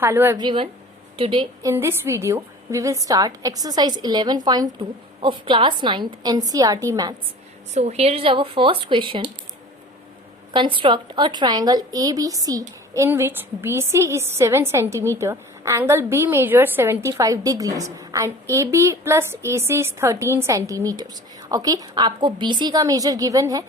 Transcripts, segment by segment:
Hello everyone. Today in this video we will start exercise 11.2 of class 9th NCERT maths. So here is our first question. Construct a triangle ABC in which BC is 7 cm, angle B measures 75 degrees and AB plus AC is 13 cm. Okay, आपको BC का major given है,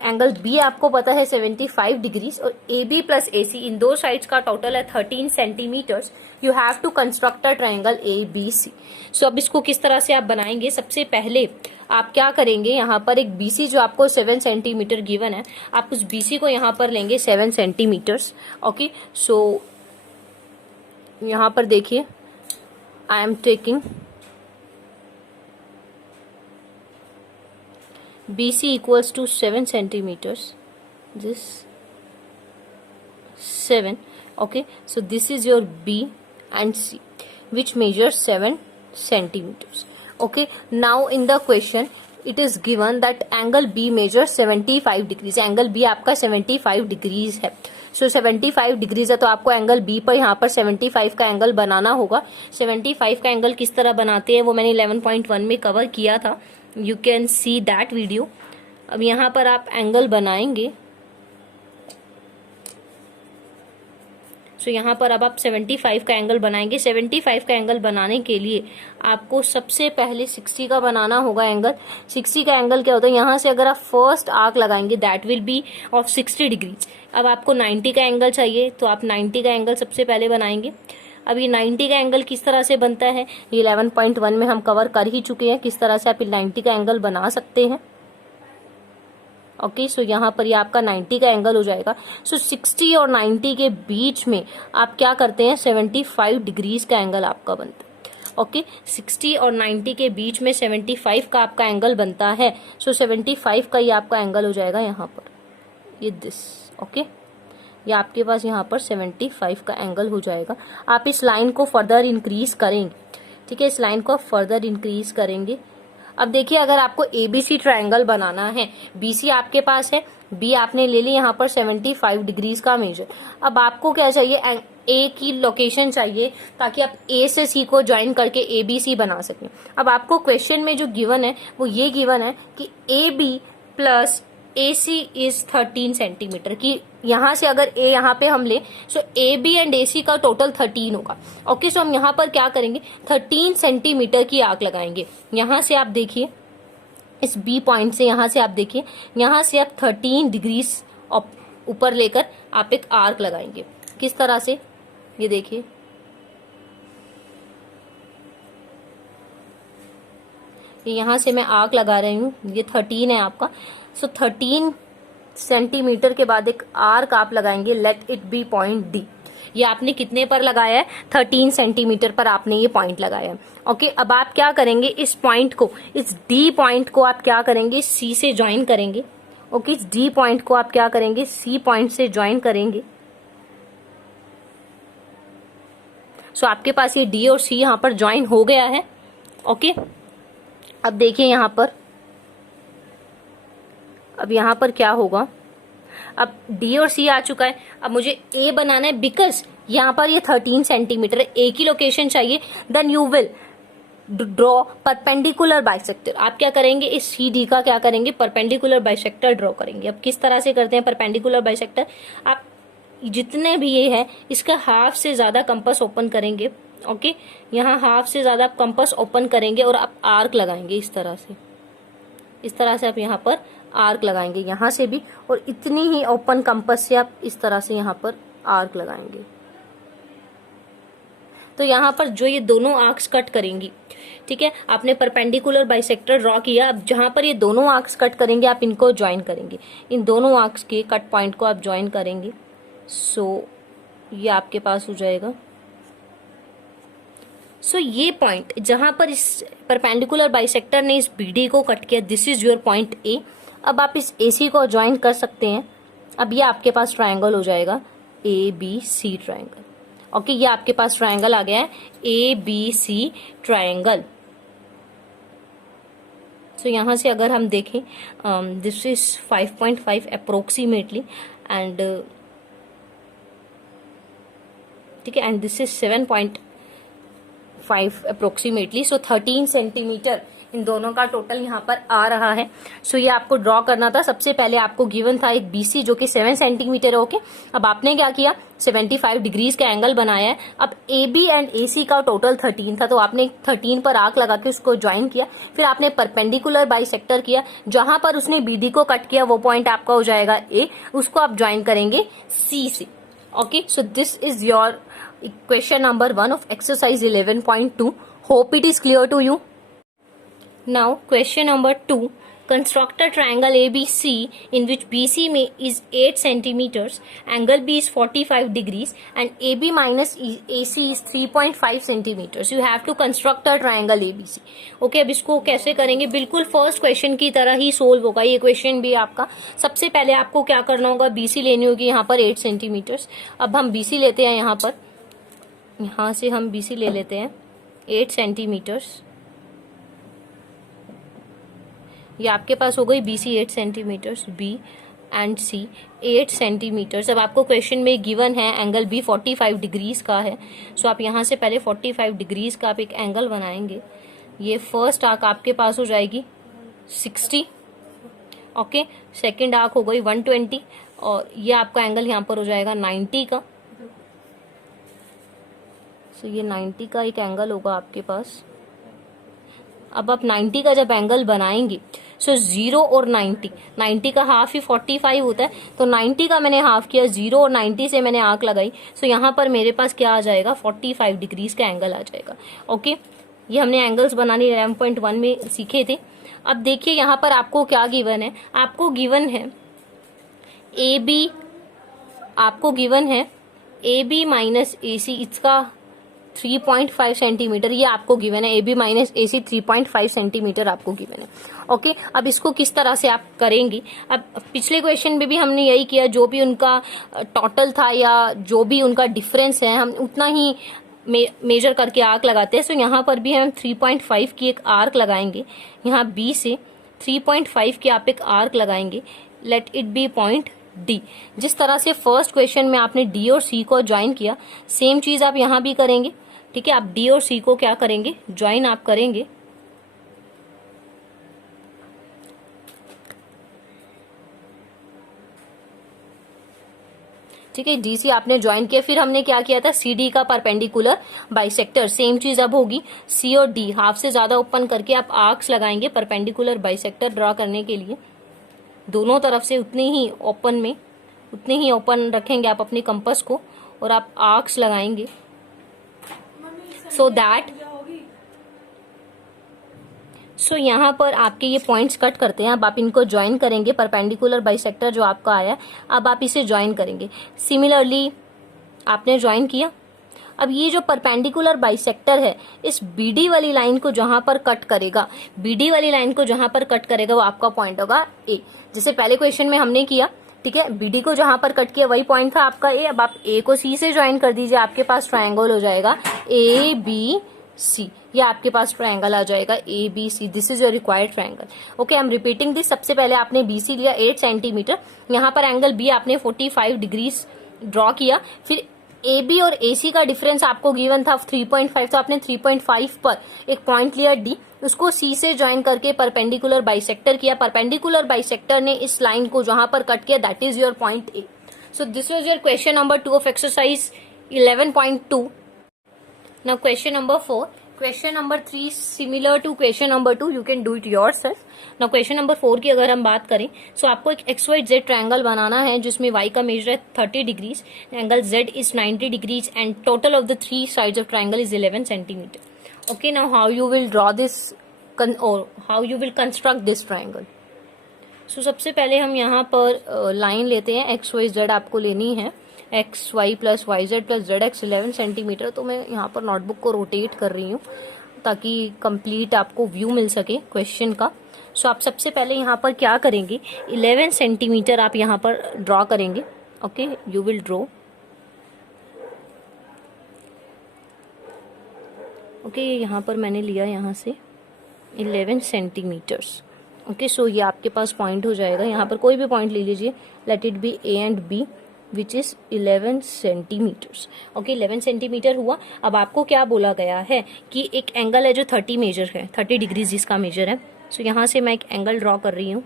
angle B आपको पता है 75 degrees और ए B plus ए सी इन दो sides का total है 13 centimetres. You have to construct a triangle A B C. So अब इसको किस तरह से आप बनाएंगे, सबसे पहले आप क्या करेंगे, यहाँ पर एक बीसी जो आपको 7 सेंटीमीटर गिवन है, आप उस बीसी को यहाँ पर लेंगे 7 सेंटीमीटर्स. ओके, सो यहाँ पर देखिए I am taking BC equals to 7 centimeters. This 7. Okay, so this is your B and C, which measures 7 centimeters. Okay, now in the question it is given that angle B measures 75 degrees. Angle B आपका 75 degrees है. So 75 degrees है तो आपको angle B पर यहाँ पर 75 का angle बनाना होगा. 75 का एंगल किस तरह बनाते हैं वो मैंने 11.1 में कवर किया था. You can see that video. अब यहाँ पर आप एंगल बनाएंगे. सो यहाँ पर अब आप 75 का एंगल बनाएंगे. 75 का एंगल बनाने के लिए आपको सबसे पहले 60 का बनाना होगा एंगल. 60 का एंगल क्या होता है, यहाँ से अगर आप फर्स्ट आर्क लगाएंगे that will be of 60 degrees. अब आपको 90 का एंगल चाहिए तो आप 90 का एंगल सबसे पहले बनाएंगे. अब ये 90 का एंगल किस तरह से बनता है, ये 11.1 में हम कवर कर ही चुके हैं किस तरह से आप 90 का एंगल बना सकते हैं. ओके, सो यहाँ पर ये आपका 90 का एंगल हो जाएगा. सो 60 और 90 के बीच में आप क्या करते हैं, 75 डिग्रीज का एंगल आपका बनता है. ओके, 60 और 90 के बीच में 75 का आपका एंगल बनता है. सो 75 का ये आपका एंगल हो जाएगा यहाँ पर, ये दिस. ओके, ये आपके पास यहाँ पर 75 का एंगल हो जाएगा. आप इस लाइन को फर्दर इंक्रीज करेंगे. ठीक है, इस लाइन को फर्दर इंक्रीज करेंगे. अब देखिए, अगर आपको एबीसी ट्रायंगल बनाना है, बीसी आपके पास है, बी आपने ले ली यहाँ पर 75 डिग्रीज का मेजर. अब आपको क्या चाहिए, ए की लोकेशन चाहिए ताकि आप ए से सी को ज्वाइन करके एबीसी बना सकें. अब आपको क्वेश्चन में जो गिवन है वो ये गिवन है कि A B plus AC is 13 centimetre की. यहाँ से अगर A यहाँ पे हम ले सो AB एंड AC का टोटल 13 होगा. ओके, सो हम यहाँ पर क्या करेंगे, 13 सेंटीमीटर की आर्क लगाएंगे. यहाँ से आप देखिए, इस B पॉइंट से यहाँ से आप देखिए, यहाँ से आप 13 डिग्रीज ऊपर लेकर आप एक आर्क लगाएंगे. किस तरह से, ये देखिए, यहाँ से मैं आर्क लगा रही हूँ. ये 13 है आपका. सो 13 सेंटीमीटर के बाद एक आर्क आप लगाएंगे. Late it be point D. ये आपने कितने पर लगाया है, 13 सेंटीमीटर पर आपने ये पॉइंट लगाया है. ओके, अब आप क्या करेंगे, इस पॉइंट को, इस डी पॉइंट को आप क्या करेंगे, सी से ज्वाइन करेंगे. ओके, इस डी पॉइंट को आप क्या करेंगे, सी पॉइंट से ज्वाइन करेंगे. सो आपके पास ये डी और सी यहाँ पर ज्वाइन हो गया है. ओके, अब देखिए यहाँ पर, अब यहाँ पर क्या होगा, अब डी और सी आ चुका है. अब मुझे ए बनाना है बिकॉज यहाँ पर ये 13 सेंटीमीटर है, ए की लोकेशन चाहिए. Then you will draw perpendicular bisector. आप क्या करेंगे, इस सी डी का क्या करेंगे, परपेंडिकुलर बाइसेक्टर ड्रॉ करेंगे. अब किस तरह से करते हैं परपेंडिकुलर बाइसेक्टर, आप जितने भी ये है इसका हाफ से ज्यादा कंपास ओपन करेंगे. ओके, यहाँ हाफ से ज्यादा आप कंपास ओपन करेंगे और आप आर्क लगाएंगे. इस तरह से, इस तरह से आप यहाँ पर आर्क लगाएंगे, यहाँ से भी, और इतनी ही ओपन कंपास से आप इस तरह से यहाँ पर आर्क लगाएंगे. तो यहाँ पर जो ये दोनों आर्क्स कट करेंगी, ठीक है, आपने परपेंडिकुलर बाइसेक्टर ड्रॉ किया. अब जहां पर ये दोनों आर्क्स कट करेंगे आप इनको ज्वाइन करेंगे. इन दोनों आर्क्स के कट पॉइंट को आप ज्वाइन करेंगे. सो ये आपके पास हो जाएगा. सो ये पॉइंट जहां पर इस परपेंडिकुलर बाइसेक्टर ने इस बीडी को कट किया, दिस इज योर पॉइंट ए. अब आप इस AC को ज्वाइन कर सकते हैं. अब ये आपके पास ट्रायंगल हो जाएगा ABC ट्रायंगल. ओके, ये आपके पास ट्रायंगल आ गया है ABC ट्रायंगल. सो यहाँ से अगर हम देखें, दिस इज 5.5 अप्रोक्सीमेटली एंड ठीक है, and this is 7.5 approximately, so 13 centimetre इन दोनों का टोटल यहाँ पर आ रहा है। सो ये आपको ड्रॉ करना था। सबसे पहले आपको गिवन था एक बीसी जो कि 7 सेंटीमीटर है। ओके, अब आपने क्या किया, 75 डिग्रीज का एंगल बनाया है। अब ए बी एंड ए सी का टोटल 13 था, तो आपने 13 पर आर्क लगा के उसको ज्वाइन किया। फिर आपने परपेंडिकुलर बाइसेक्टर किया, जहां पर उसने बीडी को कट किया वो पॉइंट आपका हो जाएगा ए, उसको आप ज्वाइन करेंगे सी से। Okay, so this is your question number 1 of exercise 11.2. Hope it is clear to you. Now question number 2. Construct a triangle ABC in which BC is 8 centimeters, angle B is 45 degrees and AB minus AC is 3.5 centimeters. You have to construct a triangle ABC. Okay, अब इसको कैसे करेंगे, बिल्कुल first question की तरह ही solve होगा ये question भी आपका। सबसे पहले आपको क्या करना होगा, BC लेनी होगी यहाँ पर 8 सेंटीमीटर्स। अब हम BC लेते हैं, यहाँ पर यहाँ से हम BC ले लेते हैं 8 सेंटीमीटर्स। ये आपके पास हो गई BC 8 centimetres, B and C 8 centimetres. अब आपको क्वेश्चन में गिवन है एंगल B 45 डिग्रीज का है। सो आप यहाँ से पहले 45 डिग्रीज का आप एक एंगल बनाएंगे। ये फर्स्ट आर्क आपके पास हो जाएगी 60, ओके, सेकंड आर्क हो गई 120 और ये आपका एंगल यहाँ पर हो जाएगा 90 का। सो ये 90 का एक एंगल होगा आपके पास। अब आप 90 का जब एंगल बनाएंगे, सो 0 और 90 का हाफ ही 45 होता है, तो 90 का मैंने हाफ किया, 0 और 90 से मैंने आर्क लगाई। सो यहाँ पर मेरे पास क्या आ जाएगा, 45 डिग्रीज का एंगल आ जाएगा। ओके, ये हमने एंगल्स बनाने 11.1 में सीखे थे। अब देखिए यहाँ पर आपको क्या गिवन है, आपको गिवन है ए बी, आपको गिवन है ए बी माइनस ए सी, इसका 3.5 सेंटीमीटर ये आपको गिवन है। A B minus A C 3.5 centimetre आपको गिवन है। ओके, अब इसको किस तरह से आप करेंगे, अब पिछले क्वेश्चन में भी हमने यही किया, जो भी उनका टोटल था या जो भी उनका डिफरेंस है हम उतना ही मेजर करके आर्क लगाते हैं। सो यहाँ पर भी हम 3.5 की एक आर्क लगाएंगे, यहाँ बी से 3.5 की आप एक आर्क लगाएंगे, late it be point D. जिस तरह से फर्स्ट क्वेश्चन में आपने डी और सी को ज्वाइन किया, सेम चीज आप यहाँ भी करेंगे। ठीक है, आप डी और सी को क्या करेंगे, ज्वाइन आप करेंगे। ठीक है, डी सी आपने ज्वाइन किया, फिर हमने क्या किया था, सी डी का परपेंडिकुलर बाइसेक्टर, सेम चीज अब होगी। सी और डी हाफ से ज्यादा ओपन करके आप आर्क्स लगाएंगे परपेंडिकुलर बाइसेक्टर ड्रॉ करने के लिए। दोनों तरफ से उतने ही ओपन रखेंगे आप अपने कंपास को और आप आर्क्स लगाएंगे, सो यहाँ पर आपके ये पॉइंट्स कट करते हैं। अब आप इनको ज्वाइन करेंगे, परपेंडिकुलर बाइसेक्टर जो आपका आया, अब आप इसे ज्वाइन करेंगे। सिमिलरली आपने ज्वाइन किया। अब ये जो परपेंडिकुलर बाइसेक्टर है, इस बीडी वाली लाइन को जहां पर कट करेगा, वो आपका पॉइंट होगा ए। जैसे पहले क्वेश्चन में हमने किया, ठीक है, बीडी को जहां पर कट किया वही पॉइंट था आपका ए। अब आप ए को सी से ज्वाइन कर दीजिए, आपके पास ट्रायंगल हो जाएगा ए बी सी। ये आपके पास ट्रायंगल आ जाएगा A B C. This is your required triangle. Okay, I am repeating this. सबसे पहले आपने बी सी लिया 8 सेंटीमीटर, यहाँ पर एंगल बी आपने 45 डिग्रीज ड्रॉ किया। फिर ए बी और ए सी का डिफरेंस आपको गिवन था 3.5, तो आपने 3.5 पर एक पॉइंट लिया डी, उसको सी से ज्वाइन करके परपेंडिकुलर बाइसेक्टर किया। परपेंडिकुलर बाइसेक्टर ने इस लाइन को जहां पर कट किया, that is your point A. So this was your question number 2 of exercise 11.2। Now question number 4। Question number 3 similar to question number 2, you can do it yourself. Now question number 4 की अगर हम बात करें, so आपको एक X Y Z triangle बनाना है जिसमें y का मेजर है 30 degrees, angle z is 90 degrees and total of the 3 sides of triangle is 11 centimetre. Okay, now how you will draw this और how you will construct this triangle. So सबसे पहले हम यहाँ पर लाइन लेते हैं, एक्स वाई जेड आपको लेनी है, X Y plus Y Z plus Z X 11 centimetre. तो मैं यहाँ पर नोटबुक को रोटेट कर रही हूँ ताकि कंप्लीट आपको व्यू मिल सके क्वेश्चन का। सो आप सबसे पहले यहाँ पर क्या करेंगे, 11 सेंटीमीटर आप यहाँ पर ड्रॉ करेंगे। Okay, you will draw. Okay, यहाँ पर मैंने लिया यहाँ से 11 सेंटीमीटर्स। ओके, सो ये आपके पास पॉइंट हो जाएगा। यहाँ पर कोई भी पॉइंट ले लीजिए, let it be A and B. Which is 11 centimetres. Okay, 11 centimetre हुआ। अब आपको क्या बोला गया है कि एक एंगल है जो 30 मेजर है, 30 डिग्रीज जिसका मेजर है। सो यहाँ से मैं एक एंगल ड्रॉ कर रही हूँ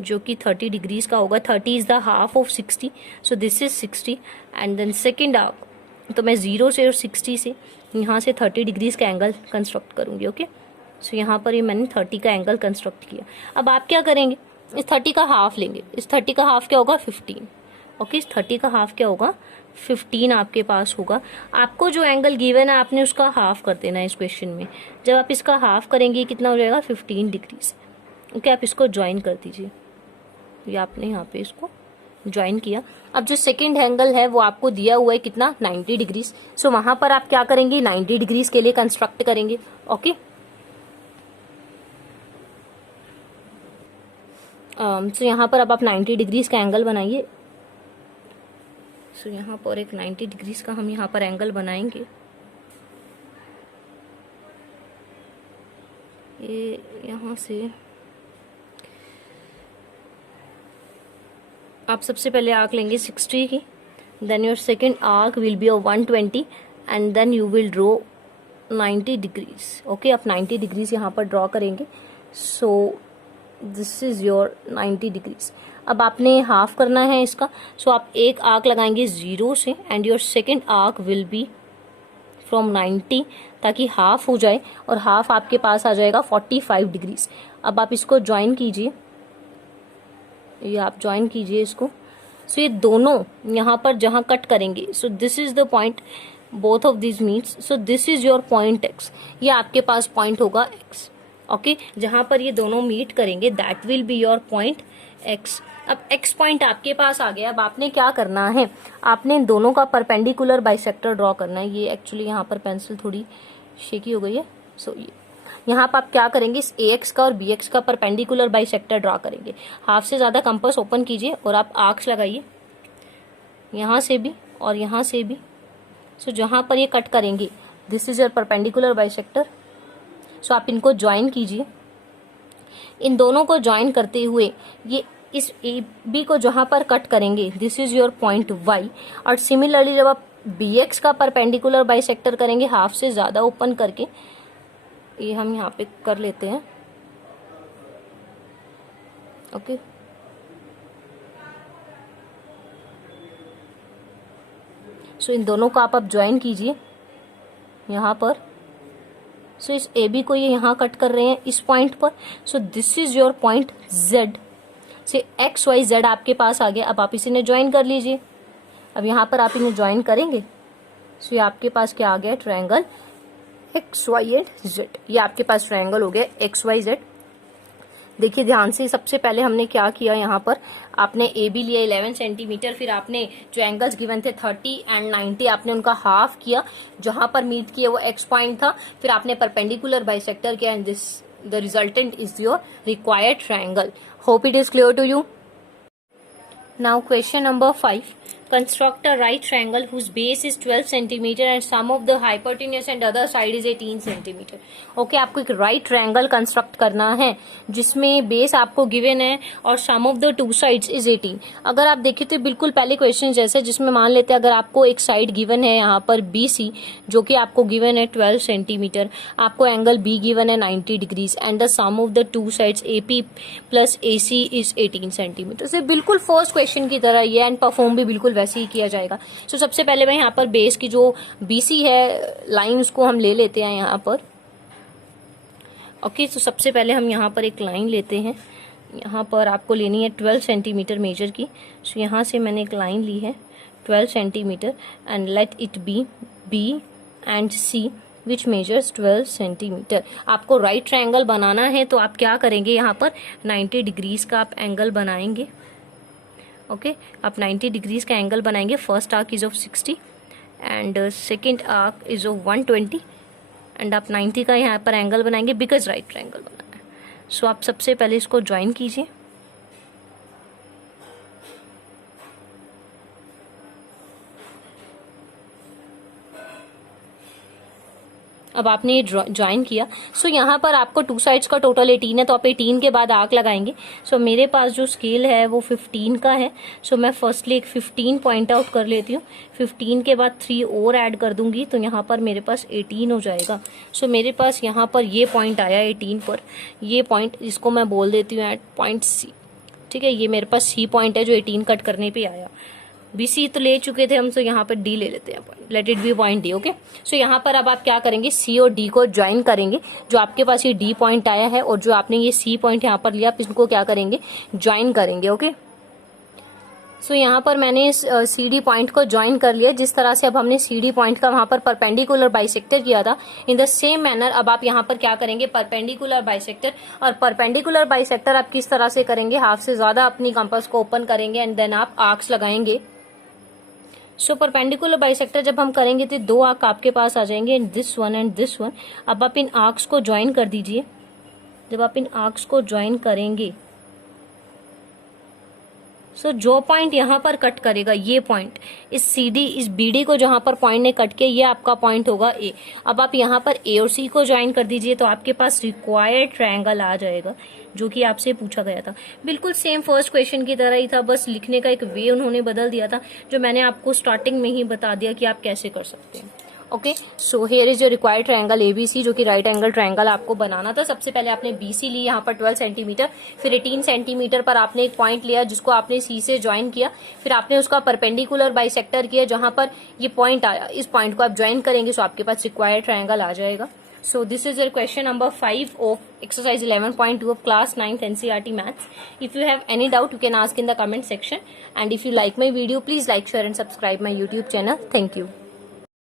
जो कि 30 डिग्रीज का होगा। 30 is the half of 60, so this is 60 and then second arc. तो मैं 0 से और 60 से यहाँ से 30 डिग्रीज का एंगल कंस्ट्रक्ट करूँगी। ओके, सो यहाँ पर ये मैंने 30 का एंगल कंस्ट्रक्ट किया। अब आप क्या करेंगे, इस 30 का हाफ लेंगे। इस 30 का हाफ क्या होगा, 15। ओके, इस 30 का हाफ क्या होगा, 15 आपके पास होगा। आपको जो एंगल गिवन है आपने उसका हाफ कर देना है इस क्वेश्चन में। जब आप इसका हाफ करेंगे कितना हो जाएगा, 15 डिग्रीज। ओके, आप इसको ज्वाइन कर दीजिए। ये आपने यहाँ पे इसको ज्वाइन किया। अब जो सेकंड एंगल है वो आपको दिया हुआ है कितना, 90 डिग्रीज। सो वहां पर आप क्या करेंगे, 90 डिग्रीज के लिए कंस्ट्रक्ट करेंगे। ओके, सो यहाँ पर अब आप 90 डिग्रीज का एंगल बनाइए। सो यहाँ पर एक 90 डिग्रीज का हम यहाँ पर एंगल बनाएंगे। ये यहाँ से आप सबसे पहले आर्क लेंगे 60 की, then your second arc will be 120 and then you will draw 90 degrees. Okay, आप 90 डिग्रीज यहाँ पर ड्रॉ करेंगे। So this is your 90 degrees. अब आपने हाफ करना है इसका। सो आप एक आर्क लगाएंगे 0 से and your second arc will B from 90, ताकि हाफ हो जाए और हाफ आपके पास आ जाएगा 45 डिग्रीज। अब आप इसको ज्वाइन कीजिए, ये आप ज्वाइन कीजिए इसको। सो ये दोनों यहाँ पर जहाँ कट करेंगे, so this is the point, both of this meets. So this is your point x. ये आपके पास पॉइंट होगा एक्स। ओके, जहां पर ये दोनों मीट करेंगे that will be your point x. अब एक्स पॉइंट आपके पास आ गया। अब आपने क्या करना है, आपने इन दोनों का परपेंडिकुलर बाइसेक्टर ड्रॉ करना है। ये एक्चुअली यहाँ पर पेंसिल थोड़ी शेकी हो गई है। सो ये यहाँ पर आप क्या करेंगे, इस ए एक्स का और बी एक्स का परपेंडिकुलर बाइसेक्टर ड्रॉ करेंगे। हाफ से ज्यादा कंपास ओपन कीजिए और आप आर्क्स लगाइए, यहाँ से भी और यहाँ से भी। सो जहां पर ये कट करेंगे this is your perpendicular bisector. So आप इनको ज्वाइन कीजिए। इन दोनों को ज्वाइन करते हुए ये इस ए बी को जहां पर कट करेंगे this is your point Y. और सिमिलरली जब आप बी एक्स का परपेंडिकुलर बाइसेक्टर करेंगे हाफ से ज्यादा ओपन करके, ये हम यहाँ पे कर लेते हैं। ओके, सो इन दोनों को आप ज्वाइन कीजिए यहाँ पर। सो इस ए बी को ये यहाँ कट कर रहे हैं इस पॉइंट पर। सो this is your point Z. से एक्स वाई जेड आपके पास आ गया। अब आप इसी ने ज्वाइन कर लीजिए। अब यहाँ पर आप इन्हें ज्वाइन करेंगे। सो ये आपके पास क्या आ गया, triangle X Y and Z. ये आपके पास ट्रायंगल हो गया एक्स वाई जेड। देखिए ध्यान से, सबसे पहले हमने क्या किया, यहाँ पर आपने ए बी लिया 11 सेंटीमीटर, फिर आपने जो एंगल्स गिवन थे 30 एंड 90 आपने उनका हाफ किया, जहां पर मीट किया वो एक्स पॉइंट था। फिर आपने परपेंडिकुलर बाइसेक्टर किया and this the resultant is your required triangle. Hope it is clear to you. Now question number 5. Construct a right triangle whose base is 12 centimeter and sum of the hypotenuse and other side is 18 centimeter. Okay, आपको एक right triangle construct करना है जिसमें base आपको given है और sum of the two sides is 18. अगर आप देखें तो बिल्कुल पहले क्वेश्चन जैसे, जिसमें मान लेते हैं अगर आपको एक साइड गिवन है यहाँ पर BC जो कि आपको गिवन है 12 सेंटीमीटर, आपको एंगल B गिवन है 90 degrees and the sum of the two sides AP plus AC is 18 centimetre. से बिल्कुल फर्स्ट क्वेश्चन की तरह ये एंड परफॉर्म भी बिल्कुल वैसे ही किया जाएगा। सो सबसे पहले मैं यहाँ पर बेस की जो BC है लाइन उसको हम ले लेते हैं यहाँ पर। ओके, तो सबसे पहले हम यहाँ पर एक लाइन लेते हैं। यहाँ पर आपको लेनी है 12 सेंटीमीटर मेजर की। सो यहाँ से मैंने एक लाइन ली है 12 centimetre and let it B B and C which measures 12 centimetre. आपको राइट ट्रायंगल बनाना है तो आप क्या करेंगे, यहाँ पर 90 डिग्रीज का आप एंगल बनाएंगे। ओके, आप 90 डिग्रीज का एंगल बनाएंगे। First arc is of 60 and second arc is of 120 and आप 90 का यहाँ पर एंगल बनाएंगे बिकॉज राइट ट्रायंगल बनाना है। सो आप सबसे पहले इसको ज्वाइन कीजिए। अब आपने ये ज्वाइन किया। सो यहाँ पर आपको टू साइड्स का टोटल 18 है, तो आप 18 के बाद आर्क लगाएंगे। सो मेरे पास जो स्केल है वो 15 का है। सो मैं फर्स्टली एक 15 पॉइंट आउट कर लेती हूँ। 15 के बाद 3 और ऐड कर दूंगी, तो यहाँ पर मेरे पास 18 हो जाएगा। सो मेरे पास यहाँ पर ये पॉइंट आया 18 पर, ये पॉइंट इसको मैं बोल देती हूँ एट पॉइंट सी। ठीक है, ये मेरे पास सी पॉइंट है जो 18 कट करने पे आया। बी सी तो ले चुके थे हम, तो यहाँ पर डी ले लेते हैं, let it be point D. Okay, so यहाँ पर अब आप क्या करेंगे, सी और डी को ज्वाइन करेंगे। जो आपके पास ये डी पॉइंट आया है और जो आपने ये सी पॉइंट यहाँ पर लिया, आप इनको क्या करेंगे, ज्वाइन करेंगे। ओके, सो यहाँ पर मैंने इस सी डी पॉइंट को ज्वाइन कर लिया। जिस तरह से अब हमने सी डी पॉइंट का वहां पर परपेंडिकुलर बाइसेक्टर किया था, इन द सेम मैनर अब आप यहाँ पर क्या करेंगे, परपेंडिकुलर बाइसेक्टर। और परपेंडिकुलर बाइसेक्टर आप किस तरह से करेंगे, हाफ से ज्यादा अपनी कंपास को ओपन करेंगे एंड देन आप आर्क्स लगाएंगे। सो परपेंडिकुलर बाइसेक्टर जब हम करेंगे तो 2 आर्क आपके पास आ जाएंगे, एंड दिस वन। अब आप इन आर्क्स को ज्वाइन कर दीजिए। जब आप इन आर्क्स को ज्वाइन करेंगे, सो जो पॉइंट यहाँ पर कट करेगा, ये पॉइंट इस CD इस BD को जहां पर पॉइंट ने कट किया, ये आपका पॉइंट होगा A। अब आप यहाँ पर A और C को ज्वाइन कर दीजिए, तो आपके पास रिक्वायर्ड ट्रायंगल आ जाएगा, जो कि आपसे पूछा गया था। बिल्कुल सेम फर्स्ट क्वेश्चन की तरह ही था, बस लिखने का एक वे उन्होंने बदल दिया था, जो मैंने आपको स्टार्टिंग में ही बता दिया कि आप कैसे कर सकते हैं। Okay, so here is your required triangle ABC, जो कि राइट एंगल ट्रायंगल आपको बनाना था। सबसे पहले आपने BC ली यहाँ पर 12 सेंटीमीटर, फिर 18 सेंटीमीटर पर आपने एक पॉइंट लिया जिसको आपने C से ज्वाइन किया, फिर आपने उसका परपेंडिकुलर बाइसेक्टर किया जहां पर ये पॉइंट आया, इस पॉइंट को आप ज्वाइन करेंगे, सो आपके पास रिक्वायर्ड ट्रायंगल आ जाएगा। So this is your question number 5 of exercise 11.2 of class 9th NCERT maths. If you have any doubt, you can ask in the comment section. And if you like my video, please like, share and subscribe my YouTube channel. Thank you.